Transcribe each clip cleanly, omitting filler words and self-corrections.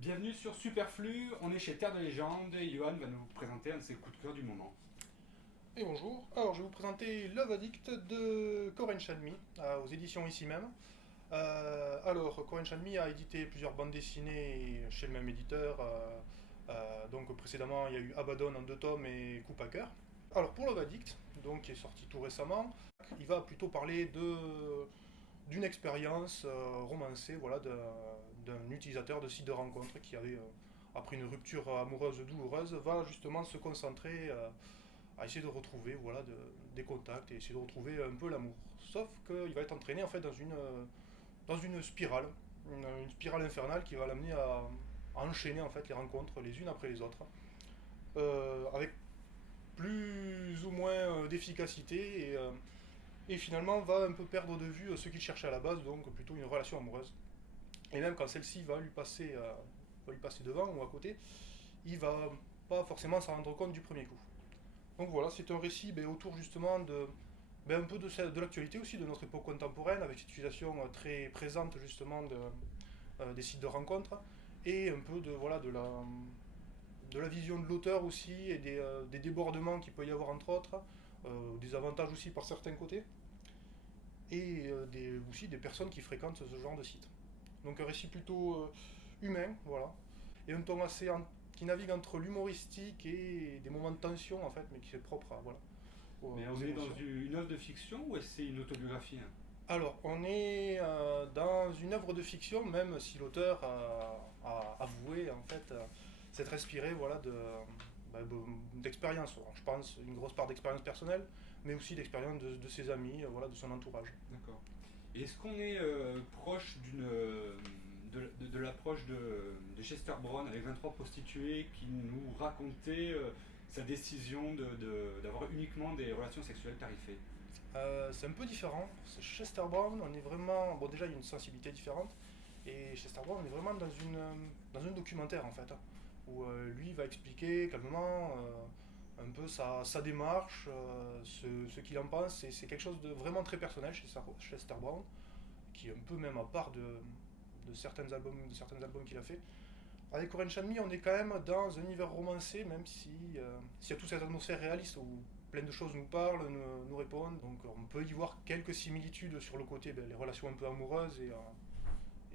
Bienvenue sur Superflu, on est chez Terre de Légende et Johan va nous présenter un de ses coups de cœur du moment. Et bonjour, alors je vais vous présenter Love Addict de Koren Shanmi, aux éditions ici même. Alors, Koren Shanmi a édité plusieurs bandes dessinées chez le même éditeur. Donc précédemment, il y a eu Abaddon en 2 tomes et Coup à cœur. Alors pour Love Addict, donc, qui est sorti tout récemment, il va plutôt parler d'une expérience romancée, voilà, d'un utilisateur de site de rencontre qui avait, après une rupture amoureuse douloureuse, va justement se concentrer à essayer de retrouver, voilà, des contacts et essayer de retrouver un peu l'amour. Sauf qu'il va être entraîné en fait dans une spirale, une spirale infernale qui va l'amener à enchaîner en fait les rencontres les unes après les autres, avec plus ou moins d'efficacité et finalement va un peu perdre de vue ce qu'il cherchait à la base, donc plutôt une relation amoureuse. Et même quand celle-ci va lui passer devant ou à côté, il va pas forcément s'en rendre compte du premier coup. Donc voilà, c'est un récit autour justement un peu de l'actualité aussi de notre époque contemporaine, avec cette utilisation très présente justement des sites de rencontres, et un peu de la vision de l'auteur aussi, et des débordements qu'il peut y avoir entre autres, des avantages aussi par certains côtés, et aussi des personnes qui fréquentent ce genre de site. Donc un récit plutôt humain, voilà, et un ton qui navigue entre l'humoristique et des moments de tension en fait, mais qui est propre à voilà. Mais on est dans une œuvre de fiction ou c'est une autobiographie hein? Alors, on est dans une œuvre de fiction, même si l'auteur a avoué en fait s'être inspiré, voilà, d'expérience. Je pense une grosse part d'expérience personnelle, mais aussi d'expérience de ses amis, voilà, de son entourage. D'accord. Et est-ce qu'on est proche de l'approche de Chester Brown avec 23 prostituées qui nous racontait sa décision d'avoir uniquement des relations sexuelles tarifées? C'est un peu différent. Chester Brown, on est vraiment. Bon, déjà, il y a une sensibilité différente. Et Chester Brown, on est vraiment dans un documentaire, en fait, hein, où lui va expliquer calmement un peu sa démarche, ce qu'il en pense. Et c'est quelque chose de vraiment très personnel chez Chester Brown, qui est un peu même à part de certains albums qu'il a fait. Avec Koren Shanmi, on est quand même dans un univers romancé, même s'il y a toute cette atmosphère réaliste où plein de choses nous parlent, nous répondent. Donc on peut y voir quelques similitudes sur le côté, les relations un peu amoureuses et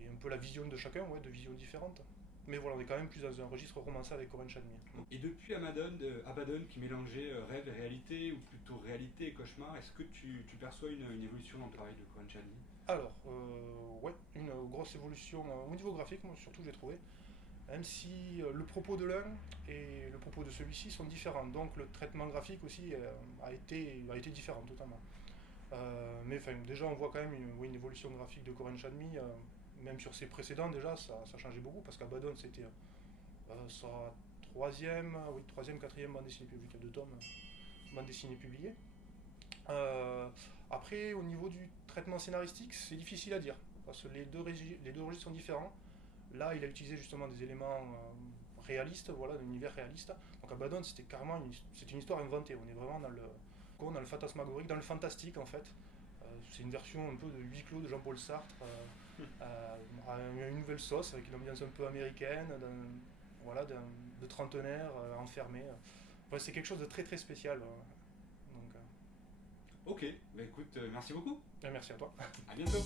un peu la vision de chacun, ouais, de visions différentes. Mais voilà, on est quand même plus dans un registre romancé avec Koren Shanmi. Et depuis Abaddon qui mélangeait rêve et réalité, ou plutôt réalité et cauchemar, est-ce que tu perçois une évolution dans le travail de Koren Shanmi? Alors, ouais, une grosse évolution au niveau graphique, moi surtout j'ai trouvé. Même si le propos de l'un et le propos de celui-ci sont différents. Donc le traitement graphique aussi a été différent totalement. Mais déjà on voit quand même une évolution graphique de Koren Shanmi, même sur ses précédents déjà ça changeait beaucoup, parce qu'Abaddon c'était sa troisième, quatrième bande dessinée publiée, il y a 2 tomes bande dessinée publiée. Après au niveau du traitement scénaristique c'est difficile à dire, parce que les deux registres sont différents. Là, il a utilisé justement des éléments réalistes, voilà, d'un univers réaliste. Donc Abaddon, c'était carrément une histoire inventée. On est vraiment dans le fantasmagorique, dans le fantastique en fait. C'est une version un peu de huis clos de Jean-Paul Sartre, à une nouvelle sauce, avec une ambiance un peu américaine, voilà, de trentenaire enfermé. Enfin, c'est quelque chose de très très spécial. Donc, Ok, bah écoute, merci beaucoup. merci à toi. À bientôt.